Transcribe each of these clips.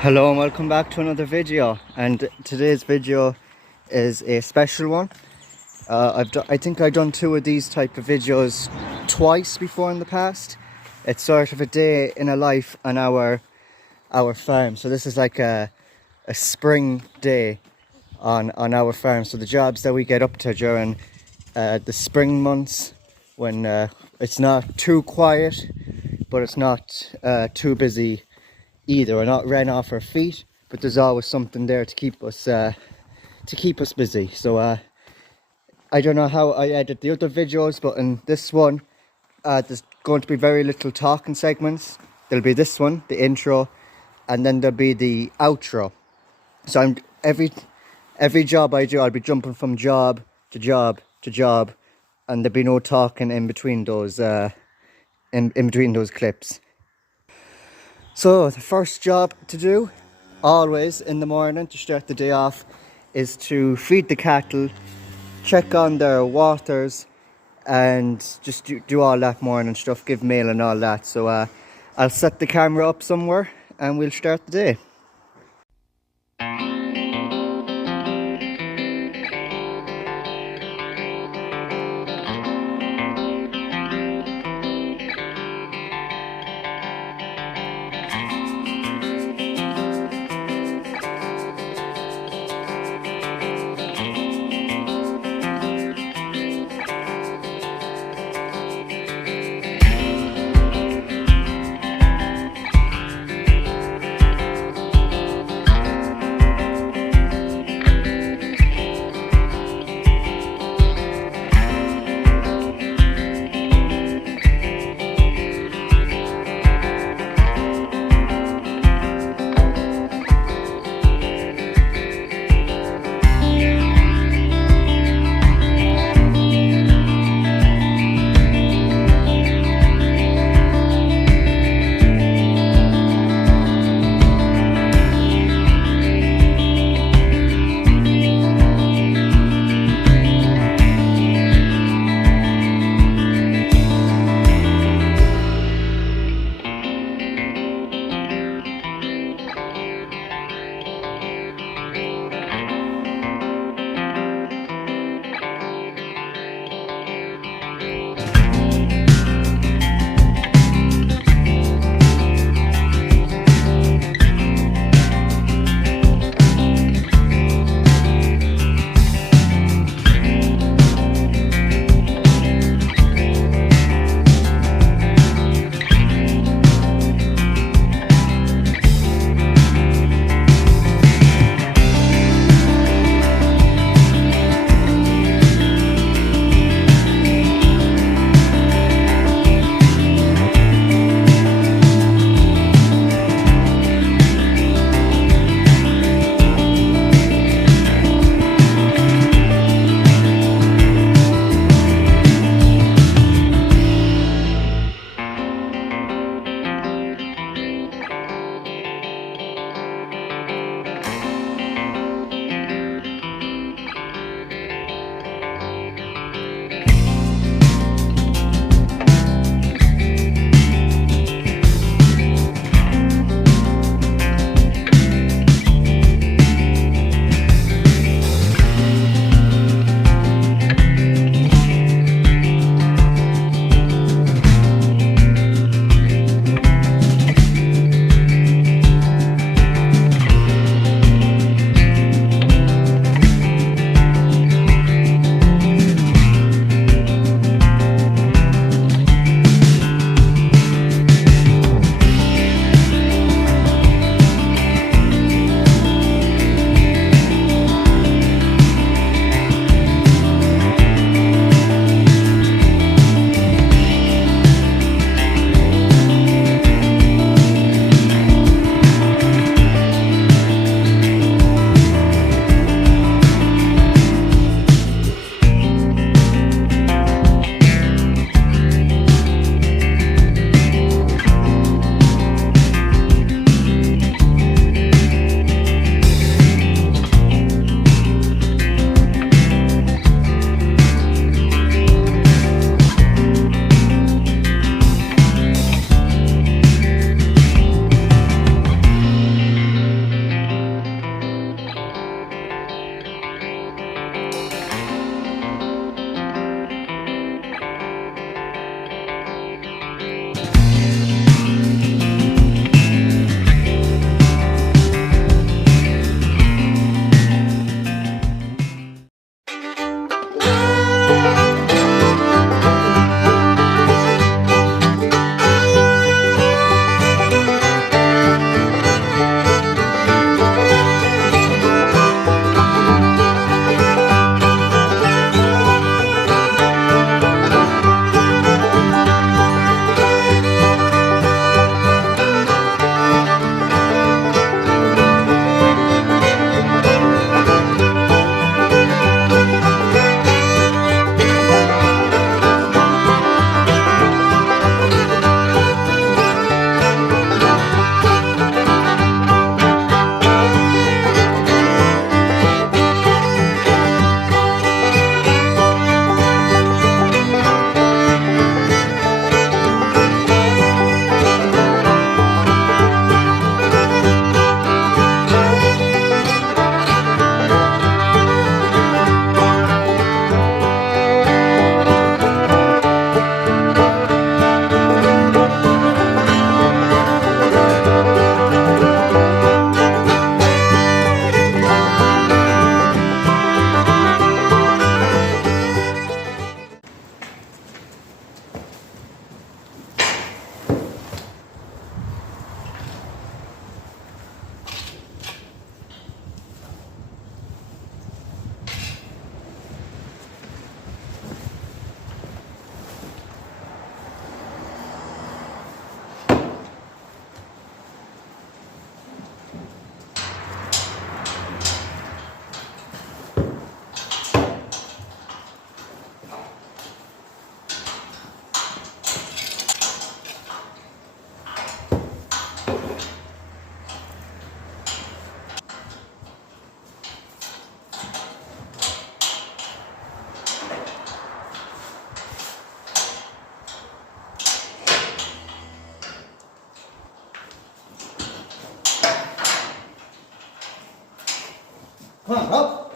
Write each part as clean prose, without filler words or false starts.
Hello and welcome back to another video, and today's video is a special one. I think I've done two of these type of videos twice before in the past. It's sort of a day in a life on our farm. So this is like a spring day on our farm. So the jobs that we get up to during the spring months, when it's not too quiet but it's not too busy either. We're not ran off our feet, but there's always something there to keep us busy. So I don't know how I edit the other videos, but in this one there's going to be very little talking segments. There'll be this one, the intro, and then there'll be the outro. So every job I do, I'll be jumping from job to job to job, and there'll be no talking in between those in between those clips. So the first job to do, always in the morning to start the day off, is to feed the cattle, check on their waters, and just do all that morning stuff, give meal and all that. So I'll set the camera up somewhere and we'll start the day. Come on, up.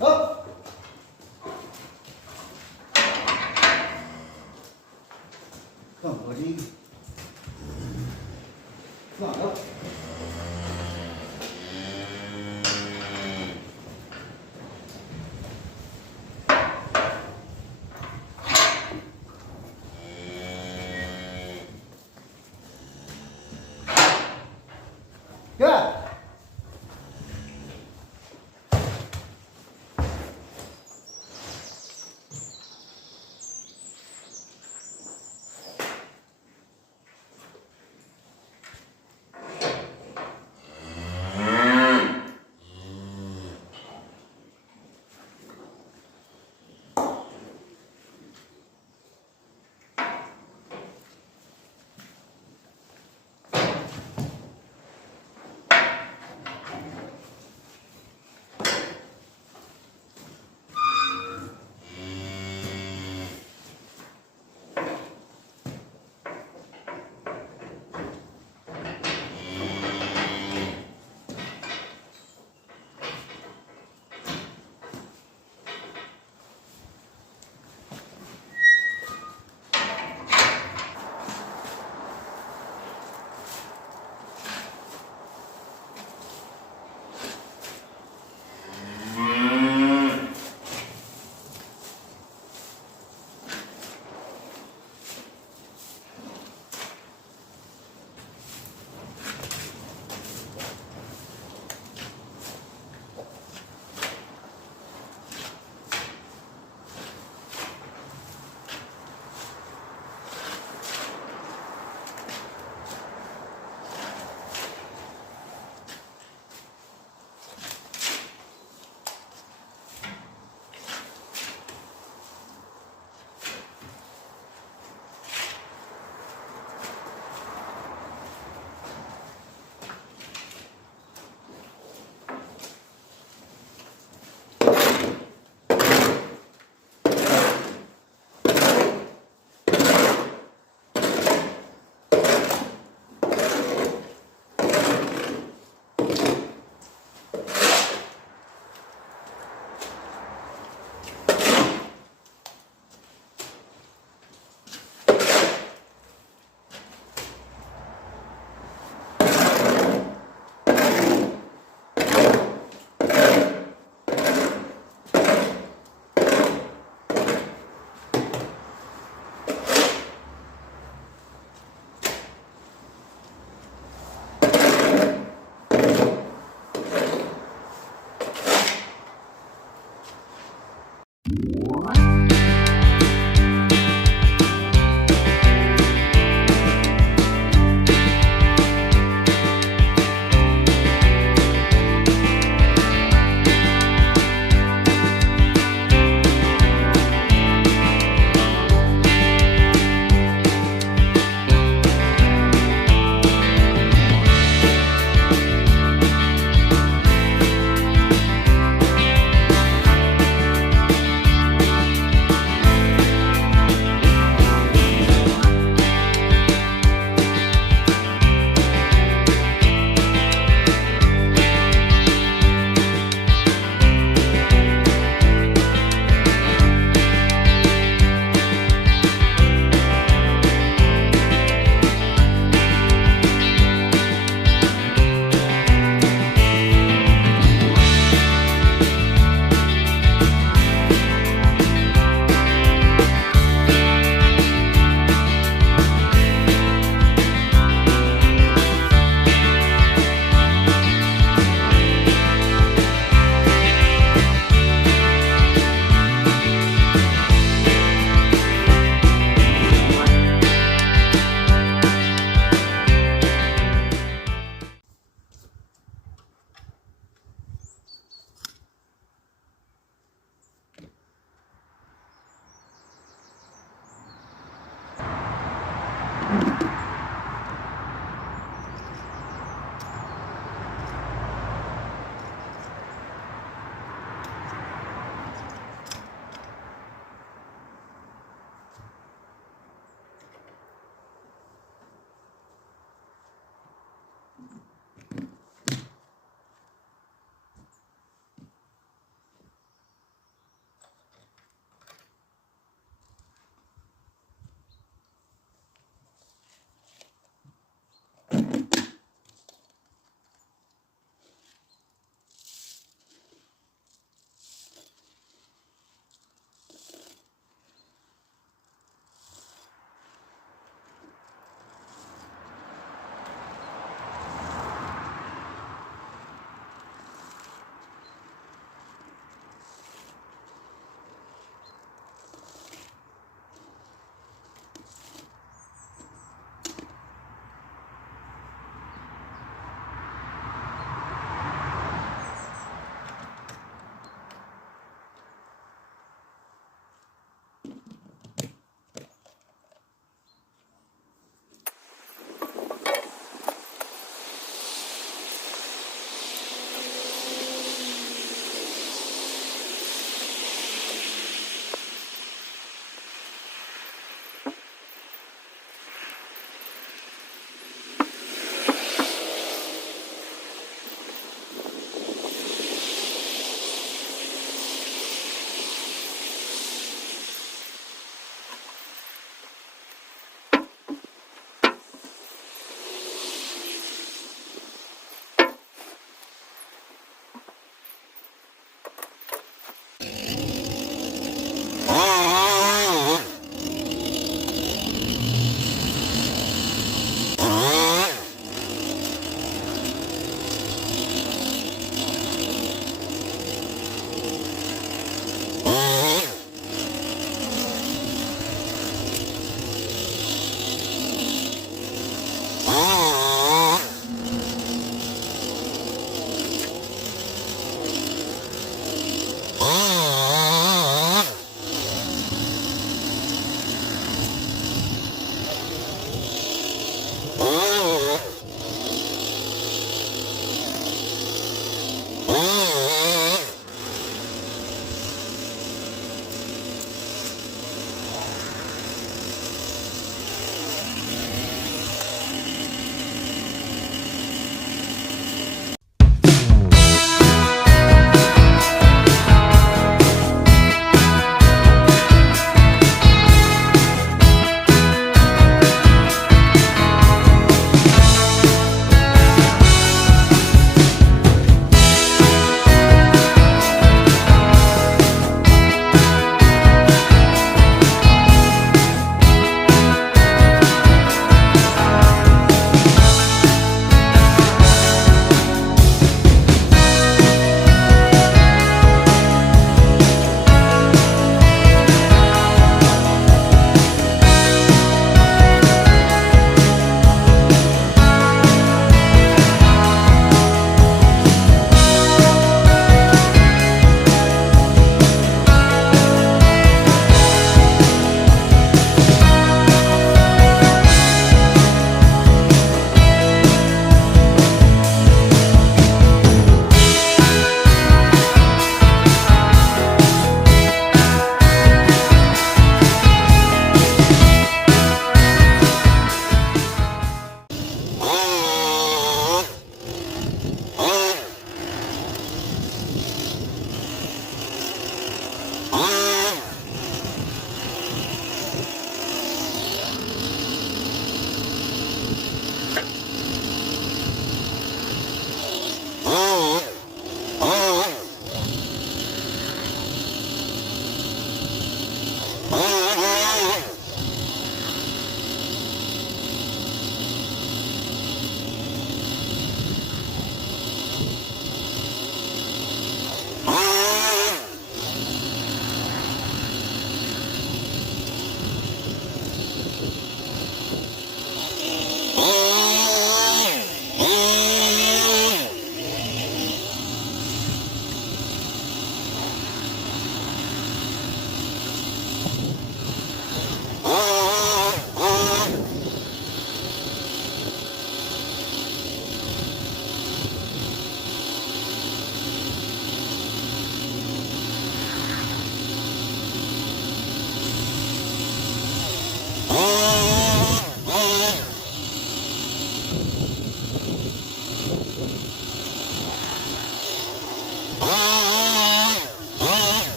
Up. Come on, buddy. Come on, up. Good.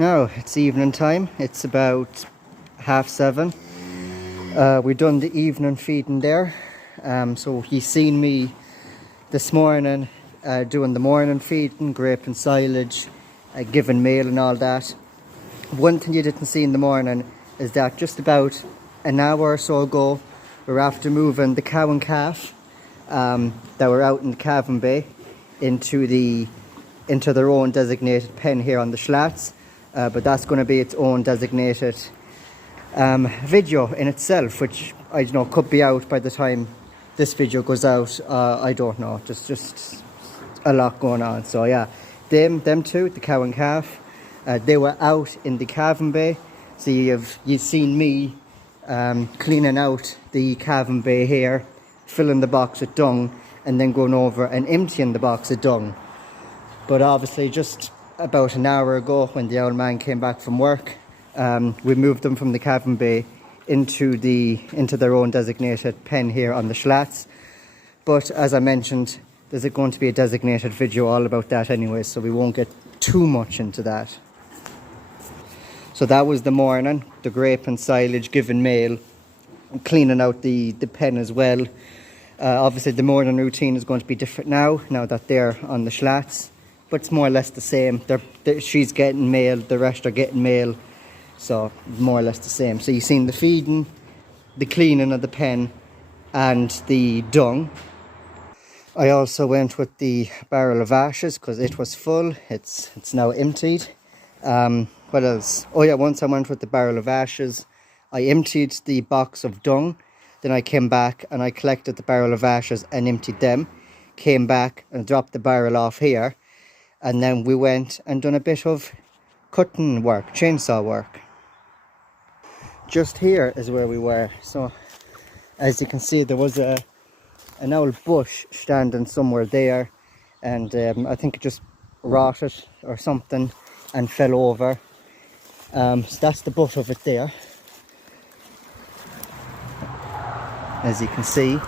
Now it's evening time. It's about 7:30. We done the evening feeding there. So he's seen me this morning doing the morning feeding, grape and silage, giving meal and all that. One thing you didn't see in the morning is that just about an hour or so ago, we were after moving the cow and calf that were out in the calving bay into their own designated pen here on the Schlats. But that's going to be its own designated video in itself, which I don't know could be out by the time this video goes out. I don't know, just a lot going on. So yeah, them two, the cow and calf, they were out in the calving bay. So you've seen me cleaning out the calving bay here, filling the box with dung, and then going over and emptying the box of dung. But obviously just about an hour ago, when the old man came back from work, we moved them from the calving bay into their own designated pen here on the Schlats. But as I mentioned, there's going to be a designated video all about that anyway, so we won't get too much into that. So that was the morning, the grape and silage, giving meal, cleaning out the pen as well. Obviously the morning routine is going to be different now that they're on the Schlats. But it's more or less the same. She's getting meal, the rest are getting meal. So more or less the same. So you've seen the feeding, the cleaning of the pen, and the dung. I also went with the barrel of ashes because it was full. It's now emptied. What else? Oh yeah, once I went with the barrel of ashes, I emptied the box of dung. Then I came back and I collected the barrel of ashes and emptied them. Came back and dropped the barrel off here. And then we went and done a bit of cutting work, chainsaw work. Just here is where we were. So as you can see, there was an old bush standing somewhere there, and I think it just rotted or something and fell over. So that's the butt of it there. As you can see,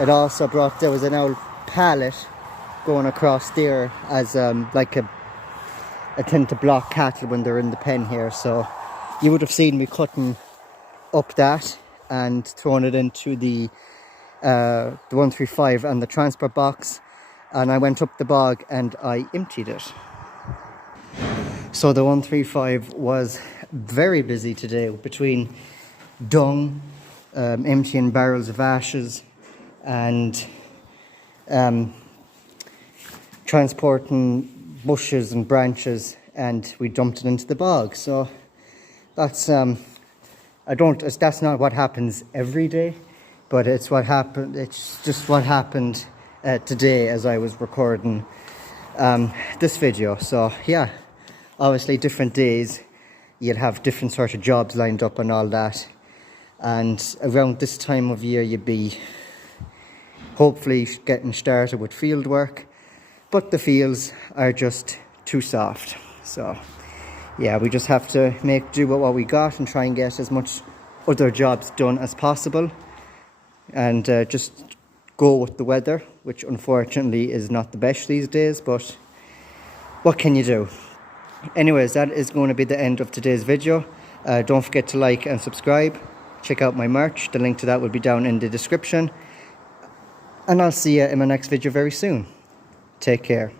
it also there was an old pallet going across there as like a thing to block cattle when they're in the pen here. So you would have seen me cutting up that and throwing it into the 135 and the transport box, and I went up the bog and I emptied it. So the 135 was very busy today between dung, emptying barrels of ashes, and transporting bushes and branches, and we dumped it into the bog. So that's that's not what happens every day, but it's what happened. It's just what happened today as I was recording this video. So yeah, obviously different days you'll have different sort of jobs lined up and all that, and around this time of year you'd be hopefully getting started with field work. But the fields are just too soft. So yeah, we just have to make do with what we got and try and get as much other jobs done as possible, and just go with the weather, which unfortunately is not the best these days, but what can you do? Anyways, that is going to be the end of today's video. Don't forget to like and subscribe. Check out my merch. The link to that will be down in the description. And I'll see you in my next video very soon. Take care.